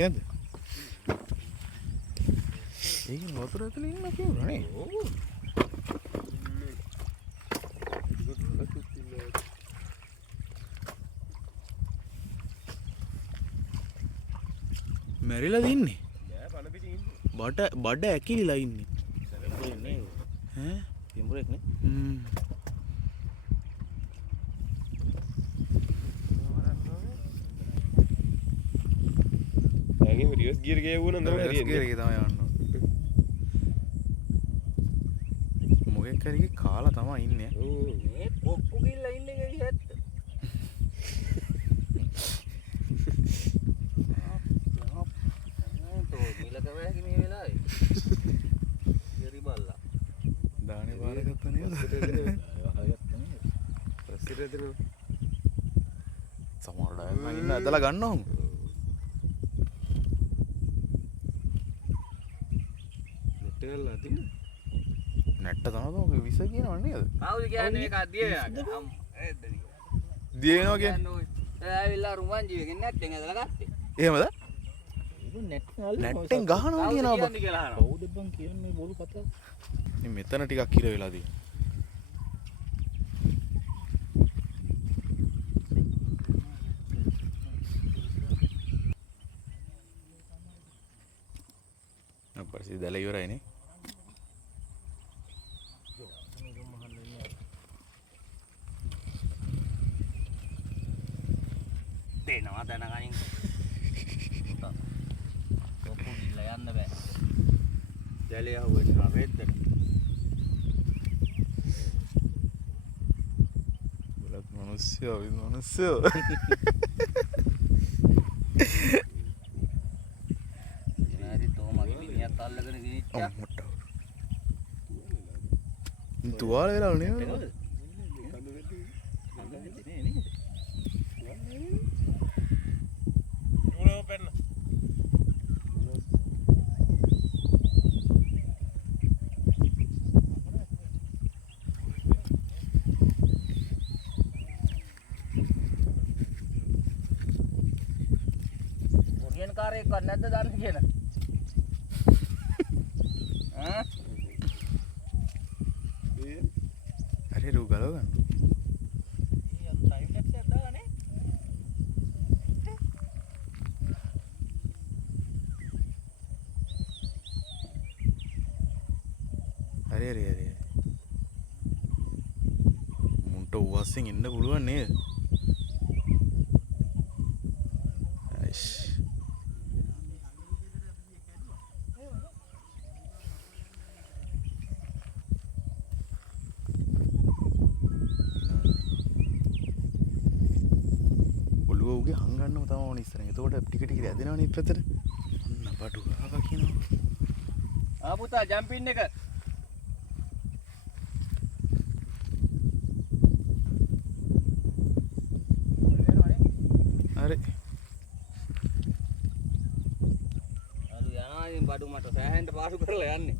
දැක්කේ නැද්ද? ඒකෙන් වතුර ඇතුලේ ඉන්න කියනවා නේ. ඔව්. මැරිලාද ඉන්නේ? නෑ පණ පිටින් ඉන්නේ. බඩ ඇකිලිලා ඉන්නේ. පිඹුරෙක් නේ. ඈ? පිඹුරෙක් නේ. ඇගේ රිවර්ස් ගියර් එකේ වුණා තමයි හරියන්නේ. රිවර්ස් ගියර් එකේ තමයි යන්න ඕනේ. මොකෙක් හරි කාලා තමයි ඉන්නේ. ඔව්. මේ කොක්කු ගිල්ලා ඉන්නේ කී ඇත්ත. සමහරවිට මම ඉන්න ඇදලා ගන්නවා. නෙට් එක ලදින. නෙට් තමයි විස කියනවා නේද? කවුද කියන්නේ මේක දියේද? දියේනවා කියන්නේ. ඇවිල්ලා රුමන්ජියගෙන් නෙට් එක ඇදලා ගත්තේ. එහෙමද? නෙට්ෙන් ගහනවා කියනවා බං. කවුද බං කියන්නේ බොරු කතාව? මේ මෙතන ටිකක් කිර වෙලා තියෙනවා. අපරසි දැල ඉවරයි නේ. දෙනවා දැනගනින්. කොපුල්ලා යන්න බෑ. දැලේ ආවෙන්න රෙද්දට. බලක් මිනිස්සු. තුවාල වෙලා නේ. මොරියන් කාරේ එක්ක නැද්ද දන්නේ කියලා. ඈ अरे रू गलो गन ये टाइम लैप्स है दादा ने अरे मुंटो वासिंग ඉන්න පුළුවන් නේද? අයිෂ් ඔලුවගේ හංගන්නම තමයි ඕනේ ඉස්සරහ. එතකොට ටික ටික ඇදෙනවනේ ඉපතට. අන්න බඩු ආවා කියනවා. ආ පුතා ජම්පින් එක. හරි. අලු යනවා ඉතින් බඩු මට සෑහෙන්න පාසු කරලා යන්නේ.